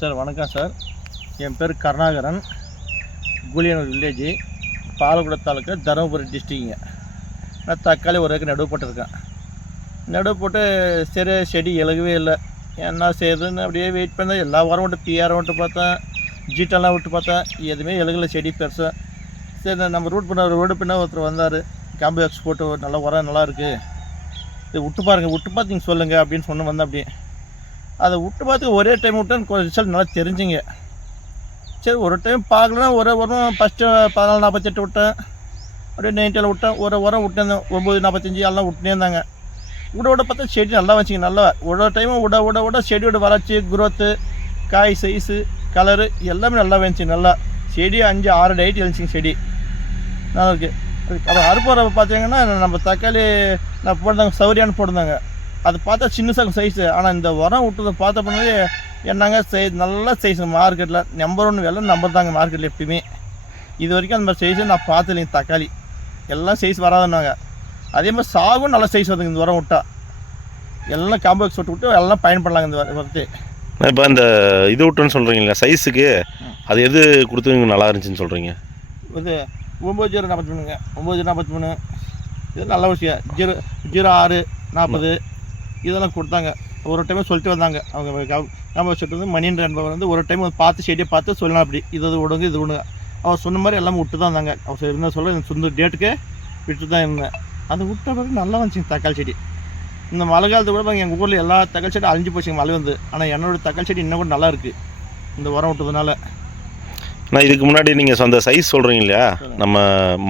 Sir வணக்கம் sir. என் பேர் Karunakaran. கூலியனூர் village, பாலக்குட taluka, Dharmapuri டிஸ்ட்ரிக்ங்க. நான் தக்காளி ஒரு ஏக்கர் நடுவு போட்டிருக்கேன். நடுவு போட்டு சரி செடி எழுகவே இல்லை. என்ன செய்யுதுன்னு அப்படியே வெயிட் பண்ணேன். எல்லா வாரம் விட்டு பிஆர் விட்டு பார்த்தேன், ஜீட்டெல்லாம் விட்டு பார்த்தேன், எதுவுமே எழுகலை செடி பெருசாக. சரி நம்ம ரோடு பண்ண ஒருத்தர் வந்தார். காம்போ எக்ஸ்போர்ட்டு நல்ல உரம் நல்லா இருக்குது, இது விட்டு பாருங்கள், விட்டு பார்த்து நீங்கள் சொல்லுங்கள் அப்படின்னு சொன்ன வந்தேன். அப்படியே அதை விட்டு பார்த்து ஒரே டைம் விட்டேன், கொஞ்சம் ரிசல்ட் நல்லா தெரிஞ்சுங்க. சரி ஒரு டைம் பார்க்கலன்னா ஒரு உரம் ஃபஸ்ட்டு 1448 விட்டேன், அப்படியே 90 விட்டேன், ஒரு உரம் விட்டேன் 945 எல்லாம் விட்டுனே இருந்தாங்க. விட பார்த்தா செடி நல்லா வச்சுங்க. நல்லா ஒரு டைமும் விட செடியோட வளர்ச்சி, குரோத்து, காய் சைஸு, கலரு எல்லாமே நல்லா வந்துச்சு. நல்லா செடி 5-6 டைட் எழுச்சிங்க. செடி நல்லா இருக்குது. அப்புறம் அறுப்போரை பார்த்தீங்கன்னா நம்ம தக்காளி நான் போட்டிருந்தாங்க, சௌரியான்னு போட்டிருந்தாங்க. அது பார்த்தா சின்ன சைஸு. ஆனால் இந்த உரம் விட்டதை பார்த்த பண்ணவே என்னங்க நல்ல சைஸு. மார்க்கெட்டில் நம்பர் 1 விலை நம்பர் தாங்க மார்க்கெட்டில் எப்பயுமே. இது வரைக்கும் அந்த மாதிரி சைஸு நான் பார்த்துலைங்க. தக்காளி எல்லாம் சைஸ் வராதுன்னாங்க. அதே மாதிரி சாகும் நல்ல சைஸ் வருதுங்க இந்த உரம் விட்டா. எல்லாம் காம்போ எக்ஸ்போர்ட் விட்டு எல்லாம் பயன்படலாங்க இந்த வரத்து. இப்போ அந்த இது விட்டுன்னு சொல்கிறீங்களா சைஸுக்கு, அது எது கொடுத்து நல்லா இருந்துச்சுன்னு சொல்கிறீங்க? இது 9043ங்க, 9043 இது நல்ல விஷயம். 0640 இதெல்லாம் கொடுத்தாங்க. ஒரு டைமே சொல்லிட்டு வந்தாங்க அவங்க. காம்போ எக்ஸ்போர்ட் வந்து மணின்ற என்பவர் வந்து ஒரு டைம் பார்த்து செடியை பார்த்து சொல்லலாம். அப்படி இது விடுங்க இது விடுங்க அவர் சொன்ன மாதிரி எல்லாமே விட்டு தான் இருந்தாங்க. அவர் என்ன சொல்ல எனக்கு சொந்த டேட்டுக்கு விட்டு தான் இருந்தேன். அதை விட்ட பிறகு நல்லா வந்துச்சுங்க தக்காளி செடி. இந்த மழை காலத்து கூட எங்கள் ஊரில் எல்லா தக்காளி செடி அழிஞ்சு போச்சுங்க மழை வந்து. ஆனால் என்னோடய தக்காளி செடி இன்னும் கூட நல்லா இருக்குது இந்த உரம் விட்டதுனால. நான் இதுக்கு முன்னாடி நீங்கள் அந்த சைஸ் சொல்கிறீங்க இல்லையா, நம்ம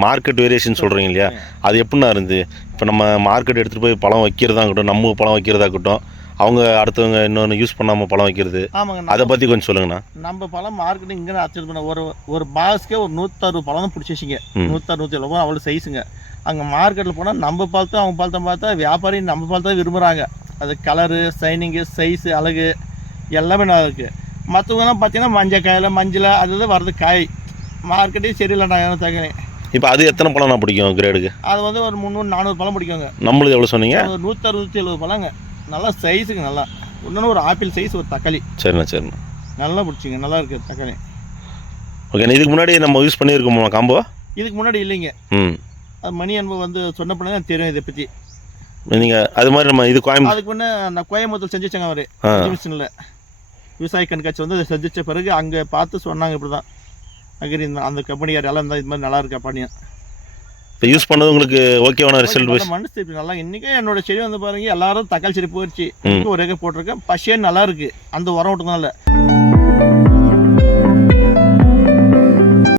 மார்க்கெட் வேரியேஷன் சொல்கிறீங்க இல்லையா, அது எப்படின்னா இருந்து? இப்போ நம்ம மார்க்கெட் எடுத்துகிட்டு போய் பழம் வைக்கிறதா இருக்கட்டும், நம்ம பழம் வைக்கிறதா இருக்கட்டும், அவங்க அடுத்தவங்க இன்னொன்று யூஸ் பண்ணாமல் பழம் வைக்கிறது, ஆமாங்க, அதை பற்றி கொஞ்சம் சொல்லுங்கண்ணா. நம்ம பழம் மார்க்கெட்டிங் இங்கே அச்சீவ் பண்ண ஒரு பாக்ஸ்க்கே ஒரு 160 பழம் தான் பிடிச்சி வச்சிங்க. 160-170 அவ்வளோ சைஸுங்க. அங்கே மார்க்கெட்டில் போனால் நம்ம பார்த்து அவங்க பார்த்து பார்த்தா வியாபாரி நம்ம பார்த்து தான் விரும்புகிறாங்க. அது கலரு, சைனிங்கு, சைஸு, அழகு எல்லாமே நல்லா இருக்குது. மற்றவங்கலாம் பார்த்தீங்கன்னா மஞ்சள் அது வரது காய் மார்க்கெட்டே சரியில்லைண்ணா தக்காளி. இப்போ அது எத்தனை பழம் நான் பிடிக்கும் கிரேடுக்கு? அது வந்து ஒரு 300-400 பழம் பிடிக்குங்க. நம்மளுக்கு எவ்வளோ சொன்னீங்க? 160-170 பழங்க. நல்லா சைஸுங்க. நல்லா இன்னொன்று ஒரு ஆப்பிள் சைஸ் ஒரு தக்காளி. சரிண்ணா நல்லா பிடிச்சிங்க. நல்லா இருக்குது தக்காளி. ஓகேண்ணா. இதுக்கு முன்னாடி நம்ம யூஸ் பண்ணியிருக்கோமா காம்போ? இதுக்கு முன்னாடி இல்லைங்க. அது மணி அன்பு வந்து சொன்ன பண்ண தான் தெரியும் இதை பற்றி. நீங்கள் அது மாதிரி நம்ம இது அதுக்கு முன்னே நான் கோயம்புத்தூர் செஞ்சுச்சேங்க. அவர் மிஷினில் விவசாய கண்காட்சி வந்து செஞ்சிச்ச பிறகு அங்கே பார்த்து சொன்னாங்க இப்படி தான் அக்ரி அந்த கம்பெனியார் எல்லாம் இருந்தால் இது மாதிரி நல்லா இருக்கு அப்படியும். இப்போ யூஸ் பண்ணது உங்களுக்கு ஓகேவான ரிசல்ட்? மனசு நல்லா. இன்றைக்கே என்னோட செடி வந்து பாருங்க எல்லாரும் தக்காளி செடி போயிடுச்சு. ஒரு ஏக்கர் போட்டிருக்கேன். பசியே நல்லா இருக்குது அந்த உரம் விட்டதுனால.